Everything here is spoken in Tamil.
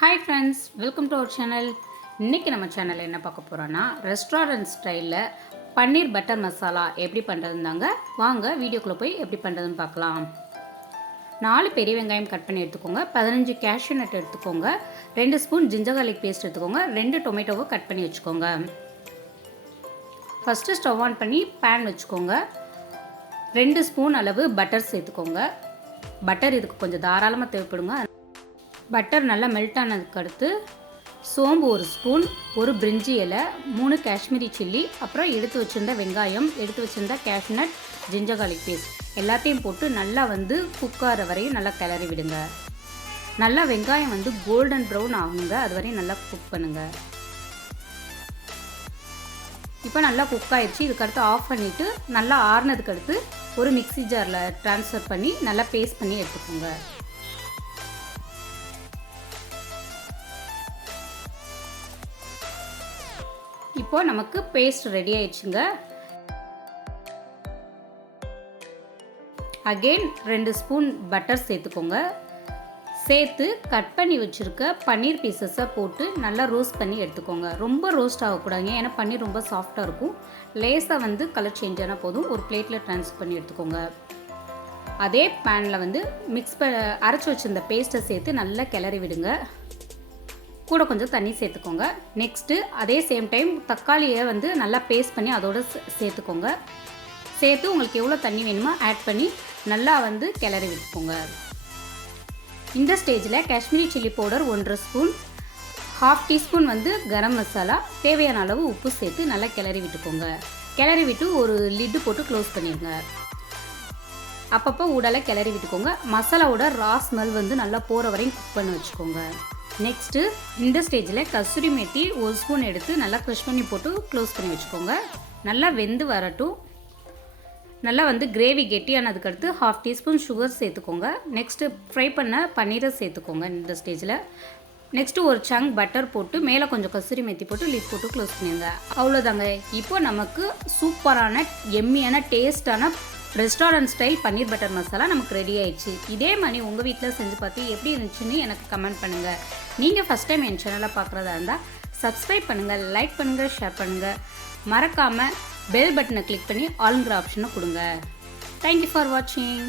Hi friends, welcome to our channel. இன்றைக்கி நம்ம சேனலில் என்ன பார்க்க போகிறோன்னா, ரெஸ்டாரண்ட் ஸ்டைலில் பன்னீர் பட்டர் மசாலா எப்படி பண்ணுறதுந்தாங்க. வாங்க வீடியோக்குள்ளே போய் எப்படி பண்ணுறதுன்னு பார்க்கலாம். 4 பெரிய வெங்காயம் கட் பண்ணி எடுத்துக்கோங்க, 15 கேஷ்யூ நட் எடுத்துக்கோங்க, 2 ஸ்பூன் ஜிஞ்சர் கார்லிக் பேஸ்ட் எடுத்துக்கோங்க, 2 டொமேட்டோவை கட் பண்ணி வச்சுக்கோங்க. ஃபஸ்ட்டு ஸ்டவ் ஆன் பண்ணி பேன் வச்சுக்கோங்க. 2 ஸ்பூன் அளவு பட்டர் சேர்த்துக்கோங்க. பட்டர் இதுக்கு கொஞ்சம் தாராளமாக தேவைப்படுங்க. பட்டர் நல்லா மெல்ட் ஆனதுக்கு அடுத்து சோம்பு 1 ஸ்பூன், 1 பிரிஞ்சி இலை, 3 காஷ்மீரி சில்லி, அப்புறம் எடுத்து வச்சுருந்த வெங்காயம், எடுத்து வச்சுருந்த cashew nut, ginger garlic paste எல்லாத்தையும் போட்டு நல்லா குக் ஆகிற வரையும் நல்லா கிளறி விடுங்க. நல்லா வெங்காயம் கோல்டன் ப்ரௌன் ஆகுங்க, அது வரையும் நல்லா குக் பண்ணுங்கள். இப்போ நல்லா குக் ஆயிடுச்சு. இதுக்கடுத்து ஆஃப் பண்ணிவிட்டு நல்லா ஆறுனதுக்கு அடுத்து ஒரு மிக்ஸி ஜாரில் ட்ரான்ஸ்ஃபர் பண்ணி நல்லா பேஸ்ட் பண்ணி எடுத்துக்கோங்க. இப்போ நமக்கு பேஸ்ட் ரெடி ஆயிடுச்சுங்க. அகெயின் 2 ஸ்பூன் பட்டர் சேர்த்துக்கோங்க. சேர்த்து கட் பண்ணி வச்சுருக்க பன்னீர் பீசஸை போட்டு நல்லா ரோஸ்ட் பண்ணி எடுத்துக்கோங்க. ரொம்ப ரோஸ்ட் ஆகக்கூடாதுங்க, ஏன்னா பன்னீர் ரொம்ப சாஃப்டாக இருக்கும். லேசாக கலர் சேஞ்ச் ஆனால் போதும். ஒரு பிளேட்டில் ட்ரான்ஸ்ஃபர் பண்ணி எடுத்துக்கோங்க. அதே பேனில் அரைச்சி வச்சுருந்த பேஸ்ட்டை சேர்த்து நல்லா கிளறி விடுங்க. கூட கொஞ்சம் தண்ணி சேர்த்துக்கோங்க. நெக்ஸ்ட்டு அதே சேம் டைம் தக்காளியை நல்லா பேஸ்ட் பண்ணி அதோடு சேர்த்துக்கோங்க. சேர்த்து உங்களுக்கு எவ்வளோ தண்ணி வேணுமோ ஆட் பண்ணி நல்லா கிளறி விட்டுக்கோங்க. இந்த ஸ்டேஜில் Kashmiri chilli powder 1 spoon, 1/2 teaspoon garam masala, தேவையான அளவு உப்பு சேர்த்து நல்லா கிளறி விட்டுக்கோங்க. கிளறி விட்டு ஒரு லிட்டு போட்டு க்ளோஸ் பண்ணிடுங்க. அப்பப்போ ஊடலை கிளறி விட்டுக்கோங்க. மசாலாவோட ரா ஸ்மெல் நல்லா போகிற வரையும் குக் பண்ணி வச்சுக்கோங்க. நெக்ஸ்ட்டு இந்த ஸ்டேஜில் கஸ்தூரி மேத்தி 1 ஸ்பூன் எடுத்து நல்லா க்ரஷ் பண்ணி போட்டு க்ளோஸ் பண்ணி வச்சுக்கோங்க. நல்லா வெந்து வரட்டும். நல்லா கிரேவி கெட்டியானதுக்கடுத்து 1/2 டீஸ்பூன் சுகர் சேர்த்துக்கோங்க. நெக்ஸ்ட்டு ஃப்ரை பண்ண பன்னீரை சேர்த்துக்கோங்க இந்த ஸ்டேஜில். நெக்ஸ்ட்டு ஒரு சங்க் பட்டர் போட்டு மேலே கொஞ்சம் கஸ்தூரி மேத்தி போட்டு லிட் போட்டு க்ளோஸ் பண்ணிடுங்க. அவ்வளோதாங்க. இப்போ நமக்கு சூப்பரான எம்மியான டேஸ்டான ரெஸ்டாரண்ட் ஸ்டைல் பன்னீர் பட்டர் மசாலா நமக்கு ரெடி ஆயிடுச்சு. இதே மாதிரி உங்கள் வீட்டில் செஞ்சு பார்த்து எப்படி இருந்துச்சுன்னு எனக்கு கமெண்ட் பண்ணுங்கள். நீங்கள் ஃபஸ்ட் டைம் என் சேனலை பார்க்குறதா இருந்தால் சப்ஸ்கிரைப் பண்ணுங்கள், லைக் பண்ணுங்கள், ஷேர் பண்ணுங்கள். மறக்காமல் பெல் பட்டனை கிளிக் பண்ணி ஆல்ங்கிற ஆப்ஷனை கொடுங்க. தேங்க்யூ ஃபார் வாட்சிங்.